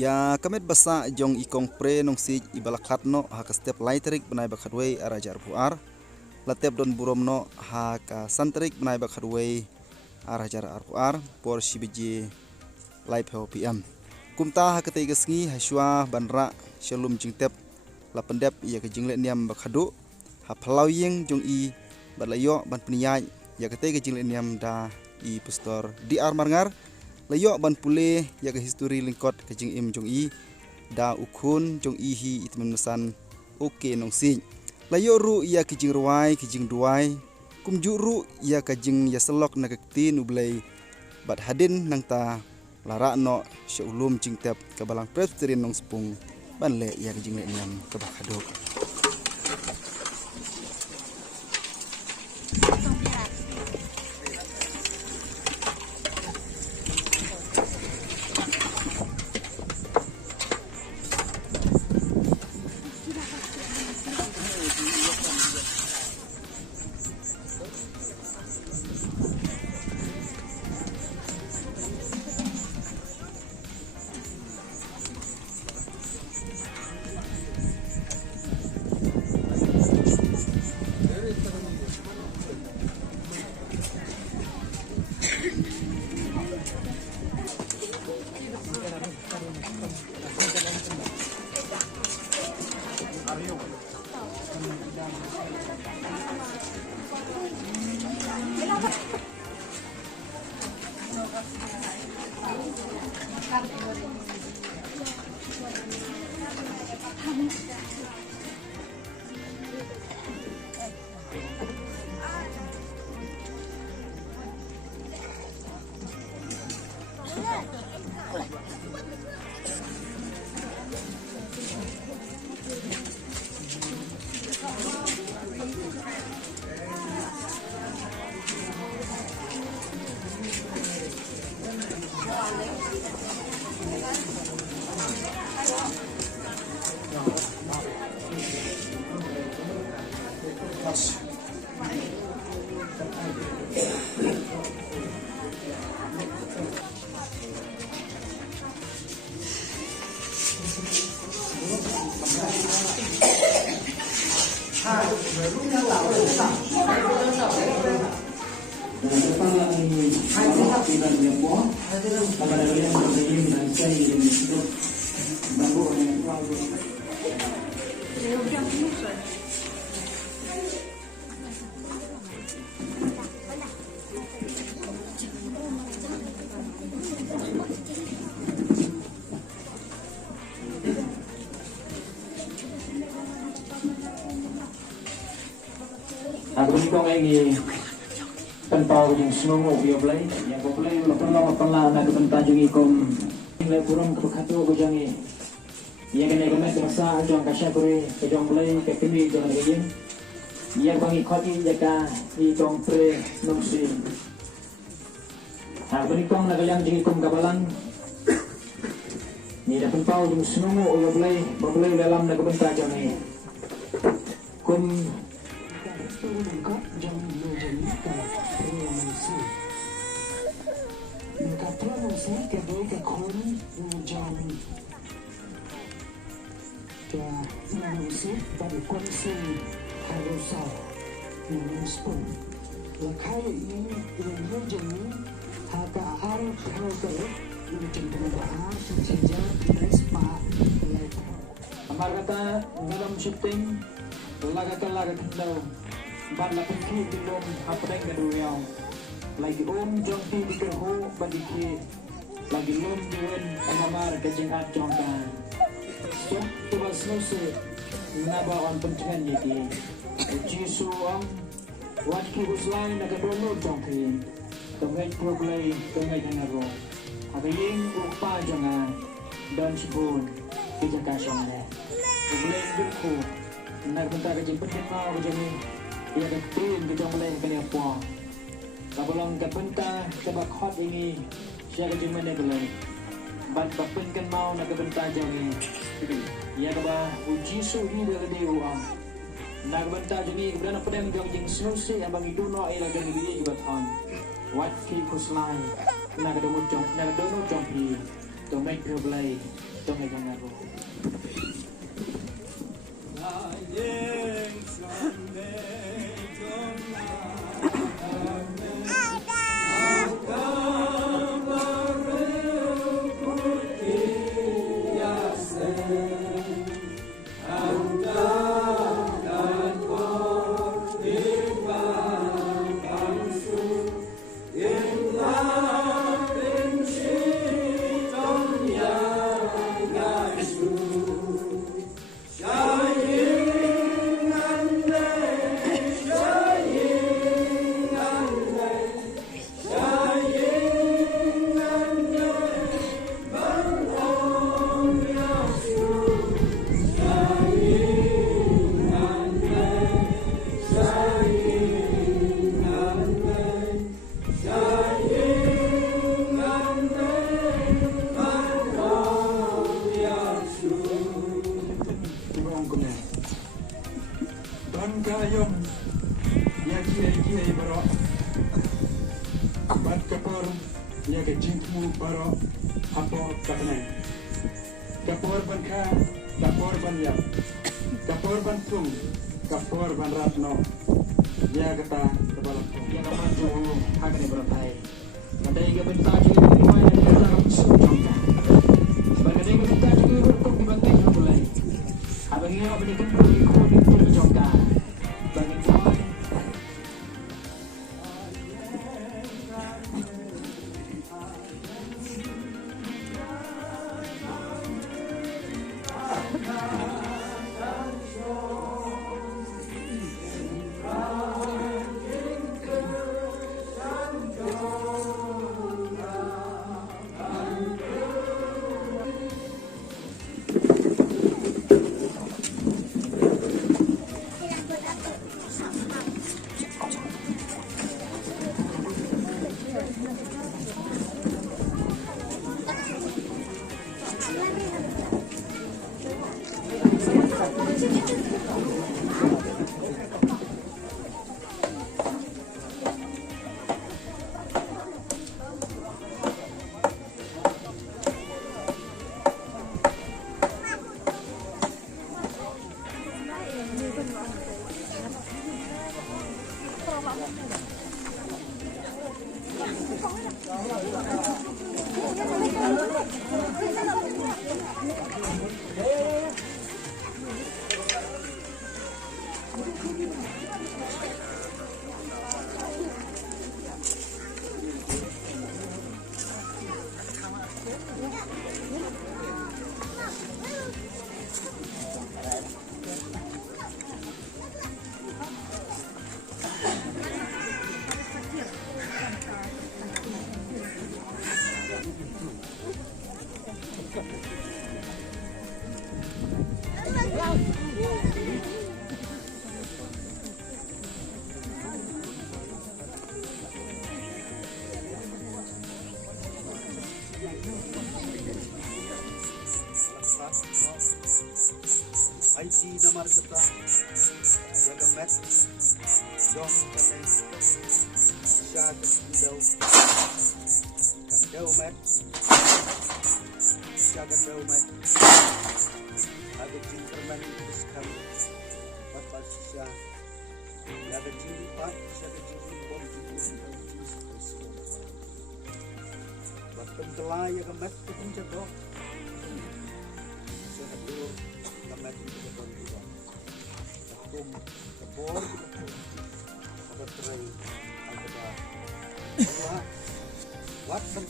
Ya kamet basa jong ikong pre nong si ibalakat no ha ka step lightrik benai bakadway arajar puar latep don burom no ha ka santrik benai bakadway arajar puar por shibiji live pm kumta ha ka tegesngi ha shwa banra shalom jingtep la pendep ya ka jingle niam bakadu ha phalawing jong i balayo ban pniyai ya ka tege jingle niam da i pastor DR Marngar layo ban pule ya ka history lingkot ka jing im jong i da ukun jong i hi itmen mesan oke nong si layo ru ya ka jing ruai ka jing duai kum ju ru ya ka jing ya selok na kakti nublai bat hadin nang ta lara no syaulum jing tep ka balang presbyterian nong sepung ban le ya ka jing le niam ka bakadok Aku kong ini pentau yang semua dia play yang kau play lo pernah nak bentar juga ikon nilai burung kebakatu aku jangi yang kena ikon macam masa jang kasih kuri kejang play kekini jangan lagi yang bagi kaki jaga ikon play nungsi aku ikon nak yang jangi ikon kabalan ni dah pentau yang semua dia play dalam nak bentar jangi kum promosi kepada kon jam ya promosi pada konsen karosa muspun lakai ini dengan jenis harga harga ini cenderung bahar saja respa amar kata dalam shifting laga kendau ban la pengki dilom apa yang kedua lagi jong ti dikerho badiki lagi lom duen amamar kejingat jongkan so tubas nuse naba on pencengan yiti jisu ang watki uslai nagadono jongkin tongay problay tongay kanaro agaying upa jonga don sibun kijakasyong problay dulko nagbenta kejing pencengan kejing ia ketin kejong malay kanya po kabulang kabenta sebab hot ini saya cuma nak belai ban papinkan mau nak kabenta jauh ini ia kaba uji suhi berkede uang nak kabenta jadi kemudian apa yang jauh jeng senusi abang itu no ialah jadi dia juga tahun what ki kuslai nak ketemu jong nak dono jong pi Don't make your blade. Don't make your narrow. Kayong yang kira-kira barok Bat kapor yang kejingmu barok Apa kapanai Kapor ban ka Kapor ban yap Kapor ban tung Kapor ban ratno Dia kata kebalak Dia kata tuh Hakan yang beratai Kata yang bentar juga Rumah yang dalam Contoh Sebagai yang bentar juga Berkok di bantai mulai Abang ini apa dikumpul Aiki namar kita jaga mat dong kene jaga dau mat jaga dau mat ada jinterman sekarang bapak sisa jaga jini pak jaga jini bom bapak telah jaga mat pun jaga sehadur mat itu kebor ada terai ada wat dan